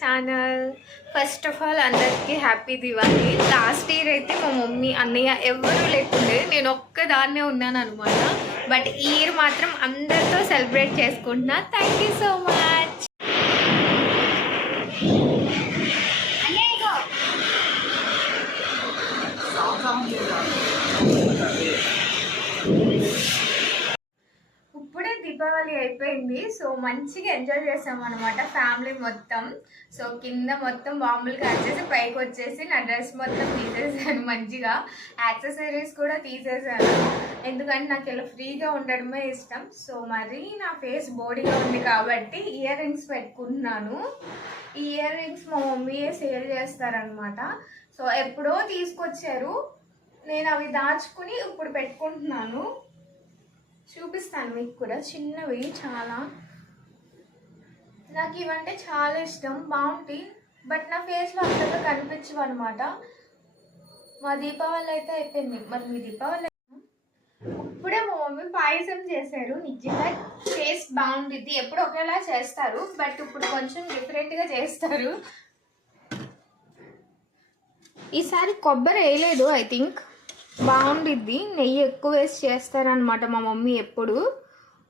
Channel. First of all అందరికీ happy Diwali. Last year అయితే మా మమ్మీ అన్నయ్య ఎవరూ లేకుండే, నేను ఒక్కదాన్నే ఉన్నాను అనమాట. బట్ ఈ ఇయర్ మాత్రం అందరితో సెలబ్రేట్ చేసుకుంటున్నా. Thank you so much. ఇప్పుడే దీపావళి అయిపోయింది. సో మంచిగా ఎంజాయ్ చేసాం అనమాట ఫ్యామిలీ మొత్తం. సో కింద మొత్తం బాంబులు కాల్చేసి పైకి వచ్చేసి నా డ్రెస్ మొత్తం తీసేసాను, మంచిగా యాక్సెసరీస్ కూడా తీసేసాను. ఎందుకంటే నాకు ఇలా ఫ్రీగా ఉండడమే ఇష్టం. సో మరి నా ఫేస్ బోడీగా ఉంది కాబట్టి ఇయర్ రింగ్స్ పెట్టుకుంటున్నాను. ఈ ఇయర్ రింగ్స్ మా మమ్మీయే సేల్ చేస్తారనమాట. సో ఎప్పుడో తీసుకొచ్చారు, నేను అవి దాచుకుని ఇప్పుడు పెట్టుకుంటున్నాను. చూపిస్తాను మీకు కూడా. చిన్నవి చాలా, నాకు ఇవంటే చాలా ఇష్టం, బాగుంటాయి. బట్ నా ఫేస్లో అంతగా కనిపించవు అనమాట. మా దీపావళి అయితే అయిపోయింది. మరి మీ దీపావళి ఇప్పుడే మా మమ్మీ పాయసం చేశారు. నిజంగా టేస్ట్ బాగుంటుంది. ఎప్పుడు ఒకేలా చేస్తారు, బట్ ఇప్పుడు కొంచెం డిఫరెంట్గా చేస్తారు. ఈసారి కొబ్బరి వేయలేదు, ఐ థింక్ బాగుండిద్ది. నెయ్యి ఎక్కువ వేసి చేస్తారనమాట మా మమ్మీ ఎప్పుడు.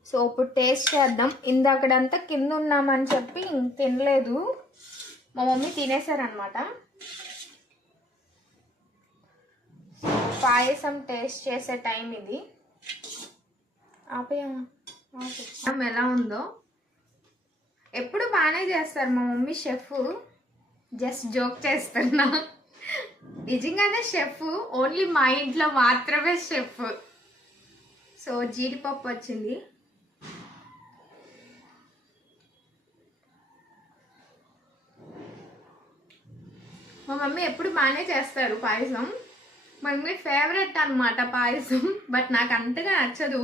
సో ఇప్పుడు టేస్ట్ చేద్దాం. ఇందాకడంతా కింద ఉన్నామని చెప్పి తినలేదు, మా మమ్మీ తినేసారనమాట. పాయసం టేస్ట్ చేసే టైం ఇది. ఎలా ఉందో ఎప్పుడు బాగానే చేస్తారు మా మమ్మీ. షెఫ్, జస్ట్ జోక్ చేస్తున్నా, నిజంగానే షెఫ్. ఓన్లీ మా ఇంట్లో మాత్రమే షెఫ్. సో జీడిపప్పు వచ్చింది. మా మమ్మీ ఎప్పుడు బాగానే చేస్తారు పాయసం. మా మమ్మీ ఫేవరెట్ అనమాట పాయసం. బట్ నాకు అంతగా నచ్చదు.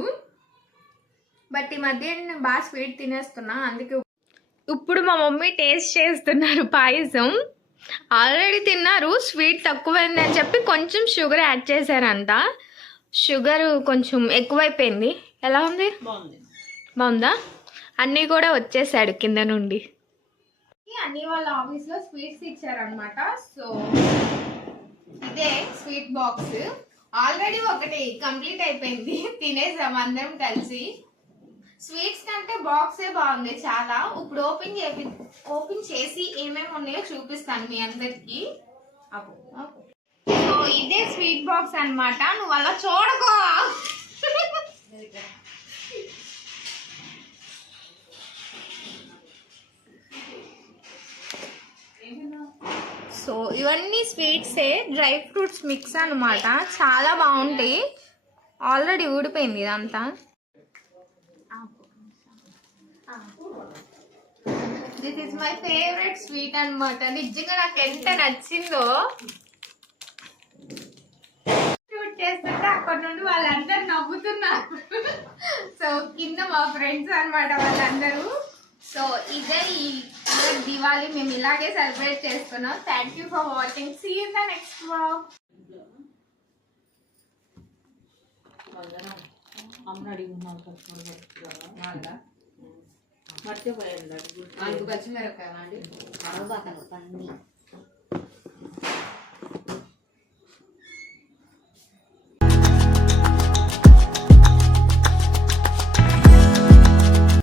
బట్ ఈ మధ్య నేను బాగా స్వీట్ తినేస్తున్నా, అందుకే ఇప్పుడు మా మమ్మీ టేస్ట్ చేస్తున్నారు పాయసం. ఆల్రెడీ తిన్నారు, స్వీట్ తక్కువైంది అని చెప్పి కొంచెం షుగర్ యాడ్ చేశారంట. షుగర్ కొంచెం ఎక్కువైపోయింది. ఎలా ఉంది? బాగుందా? అన్నీ కూడా వచ్చేసాడు కింద నుండి. అన్నీ వాళ్ళ ఆఫీస్లో స్వీట్స్ ఇచ్చారనమాట. సో ఇదే స్వీట్ బాక్స్. ఆల్రెడీ ఒకటి కంప్లీట్ అయిపోయింది, తినేసాం అందరం కలిసి. స్వీట్స్ కంటే బాక్సే బాగుంది చాలా. ఇప్పుడు ఓపెన్ చేసి ఏమేమి ఉన్నాయో చూపిస్తాను మీ అందరికి. సో ఇదే స్వీట్ బాక్స్ అన్నమాట. నువ్వు అలా చూడకో. సో ఇవన్నీ స్వీట్సే, డ్రై ఫ్రూట్స్ మిక్స్ అన్నమాట. చాలా బాగుంటాయి. ఆల్రెడీ ఊడిపోయింది ఇదంతా. This is my favourite sweet అనమాట. నిజంగా నాకు ఎంత నచ్చిందో. షూట్ చేస్తుంటే అక్కడ నుండి వాళ్ళందరూ నవ్వుతున్నారు. సో కింద మా ఫ్రెండ్స్ అనమాట వాళ్ళందరూ. సో ఇదే ఈ దివాళీ మేము ఇలాగే సెలబ్రేట్ చేస్తున్నాం. Thank you for watching. See you in the next vlog. మర్చిపోయాడు. 4 పచ్చిమిరపకాయలు అండి.